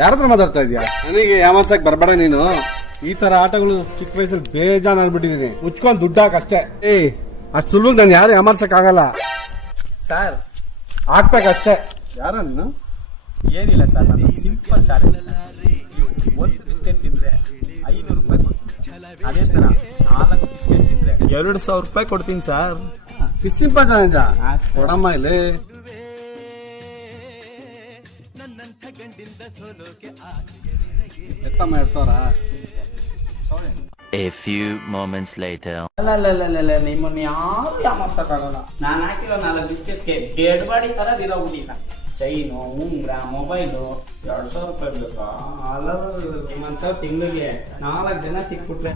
ಯಾರತ್ರ ಮಾತಾಡ್ತಾ ಇದೀಯಾ? ನನಗೆ ಯಾಮರ್ಸಕ್ ಬರ್ಬೇಡ ನೀನು. ಈ ತರ ಆಟಗಳು ಚಿಕ್ಕ ವಯಸ್ಸಲ್ಲಿ ಬೇಜಾನ್ ಅನ್ಬಿಟ್ಟಿದೀನಿ. ಉಚ್ಕೊಂಡ್ ದುಡ್ಡು ಹಾಕಷ್ಟೇ. ಅಷ್ಟು ಸುಲಭ ನಾನು ಯಾರು ಯಾಮರ್ಸಕ್ ಆಗಲ್ಲ ಸರ್. ಹಾಕ್ಬೇಕಷ್ಟೇ. ಯಾರ ನೀನು? ಏನಿಲ್ಲ ಸರ್, ನಾನು ಸಿಂಪಲ್ ಚಾಲೆಂಜ್ ಸರ್. ಒಂದು ಬಿಸ್ಕೆಟ್ ತಿಂದರೆ 500 ರೂಪಾಯಿ ಕೊಡ್ತೀನಿ ಸರ್. ಅದೇ ಥರ 4 ಬಿಸ್ಕೆಟ್ ತಿಂದರೆ 2,000 ರೂಪಾಯಿ ಕೊಡ್ತೀನಿ ಸರ್. ಇಷ್ಟು ಸಿಂಪಲ್ ಚಾಲೆಂಜ? ಕೊಡಮ್ಮ ಇಲ್ಲಿ. ಎತ್ತಮ್ಮ 2,000. A few moments later. ಅಲ್ಲ ನಿಮ್ಮನ್ನು ಯಾರು ಯಾಮಾರ್ಸಕ್ಕಾಗಲ್ಲ. ನಾನು ಹಾಕಿರೋ 4 ಬಿಸ್ಕೆಟ್ಗೆ ಡೆಡ್ ಬಾಡಿ ಥರ ದಿರೋಗ್ಬಿಟ್ಟಿಲ್ಲ. ಚೈನು, ಉಂಗ್ರ, ಮೊಬೈಲು 2,000 ರೂಪಾಯಿ ಬೇಕಾ? ಅಲ್ಲ ನಿಮ್ಮಂತ ತಿಂಗಳಿಗೆ 4 ಜನ ಸಿಕ್ಬಿಟ್ರೆ